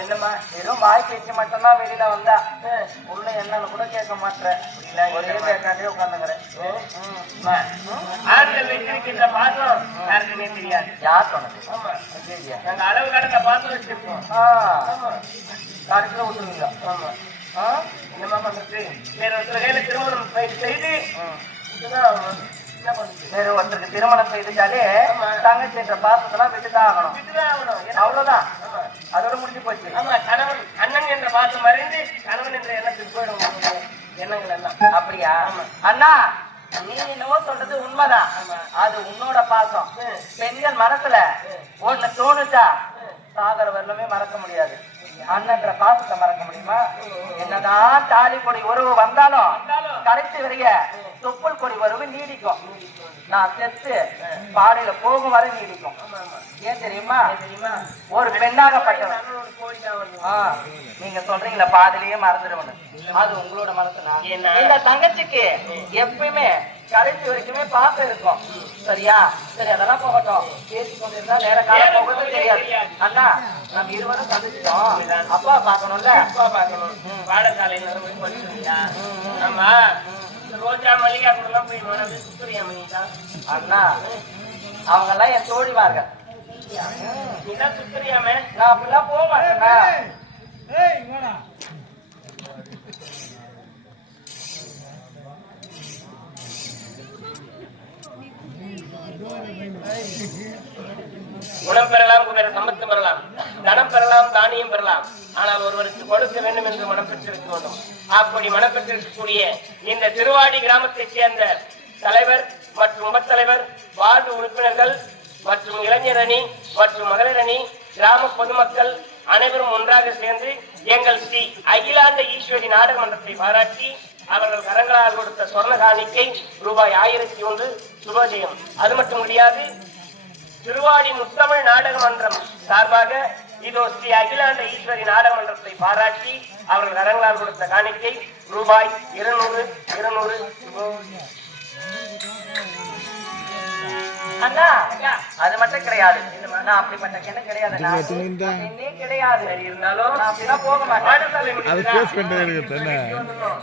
என்னமா ஏதோ வாய் பேச்சு மட்டும்தான் வெளியில வந்தா உள்ள என்னன்னு கூட கேட்க மாட்டேன். ஒரே கேட்காதே உட்காந்துக்கிறேன். வச்சிருக்கின்ற பாத்திரம் யாருக்குமே தெரியாது. யார் சொன்னது? நாங்க அளவு கடந்த பாத்திரம் வச்சிருக்கோம். கடைசியில விட்டுருங்க. என்னமா பண்றது? வேற ஒருத்தர் கையில திருமணம் செய்து வேற ஒருத்தருக்கு திருமணம் செய்துட்டாலே தங்கச்சி என்ற பாசத்தெல்லாம் விட்டுதான் ஆகணும். அவ்வளவுதான், அதோட முடிஞ்சு போச்சு. ஆமா, கணவன் அண்ணன் என்ற பாசம் மறைந்து கணவன் என்ற எண்ணத்துக்கு போயிடும் எண்ணங்கள் எல்லாம். அப்படியா? அண்ணா, நீ என்னவோ சொல்றது உண்மைதான். அது உன்னோட பாசம். பெண்கள் மனசுல ஒண்ணு தோணுச்சா சாகர வரலுமே மறக்க முடியாது. அண்ணன்ற பாசத்தை மறக்க முடியுமா? என்னதான் தாலி கொடி உறவு வந்தாலும் கடைசி வரைய தொப்புள் கொடி உறவு நீடிக்கும். நான் செத்து பாடையில போகும் வரை நீடிக்கும். ஏன் தெரியுமா? ஒரு பெண்ணாகப்பட்டவன். நீங்க சொல்றீங்களா பாதிலேயே மறந்துடுவேன், அது உங்களோட மனசுனா. இந்த தங்கச்சிக்கு எப்பயுமே கடைசி வரைக்குமே பாசம் இருக்கும். சரியா? சரி, அதெல்லாம் போகட்டும். பேசி கொண்டிருந்தா வேற காலம் போகிறது தெரியாது. அண்ணா, நம்ம இருவரும் சந்திச்சிட்டோம். அப்பா பாக்கணும்ல? அப்பா பாக்கணும். பாடசாலையில ஆமா, ரோஜா மல்லிகா கூட போய் சுத்துறியா மணிதா? அண்ணா, அவங்க எல்லாம் என் தோழிவார்கள். நீதான் சுத்துறியாமே? நான் அப்படிலாம் போக மாட்டேன். குணம் பெறலாம், குபேர சம்பத்து பெறலாம், தனம் பெறலாம், தானியம் பெறலாம். ஆனால் ஒருவருக்கு கொடுக்க வேண்டும் என்று மனம் பெற்றிருக்க வேண்டும். அப்படி மனம் பெற்றிருக்கக்கூடிய இந்த திருவாடி கிராமத்தைச் சேர்ந்த தலைவர் மற்றும் உபத்தலைவர், வார்டு உறுப்பினர்கள் மற்றும் இளைஞர் அணி மற்றும் மகளிர் அணி, கிராம பொதுமக்கள் அனைவரும் ஒன்றாக சேர்ந்து எங்கள் ஸ்ரீ அகிலாண்ட ஈஸ்வரி நாடக மன்றத்தை பாராட்டி அவர்கள் கரங்களால் கொடுத்த சொர்ண காணிக்கை ரூபாய் 1001 சுபஜெயம். அது மட்டும் முடியாது, திருவாடி முத்தமிழ் நாடக மன்றம் சார்பாக இதோ ஸ்ரீ அகிலாண்ட ஈஸ்வரி நாடக மன்றத்தை பாராட்டி அவர்கள் கரங்களால் கொடுத்த காணிக்கை ரூபாய் 200. அண்ணா, அது மட்டும் கிடையாது. நான் அப்படிப்பட்ட கிணறு கிடையாது, கிடையாது. இருந்தாலும் நான் அப்படிதான் போக மாட்டேன்.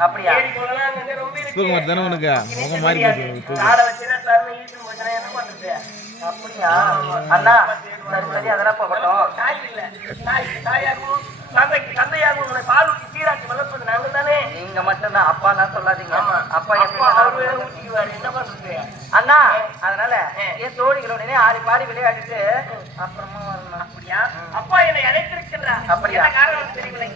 அப்படியா? அப்படியா அண்ணா? சரி சரி, அதெல்லாம் போகட்டும். தந்தையாகவும் உங்களை பால் ஊற்றி சீராக்கி வளர்ப்பது நாங்கள் தானே. நீங்க மட்டும் தான் அப்பா தான் சொல்லாதீங்க. அப்பா ஊட்டிக்குவாரு, என்ன பண்றது அண்ணா? அதனால என் தோழிகளோடனே ஆடி பாடி விளையாடிட்டு அப்புறமா வரணும். அப்படியா? அப்பா என்னை அழைத்திருக்கின்றார். அப்படியா? காரணம் தெரியவில்லை.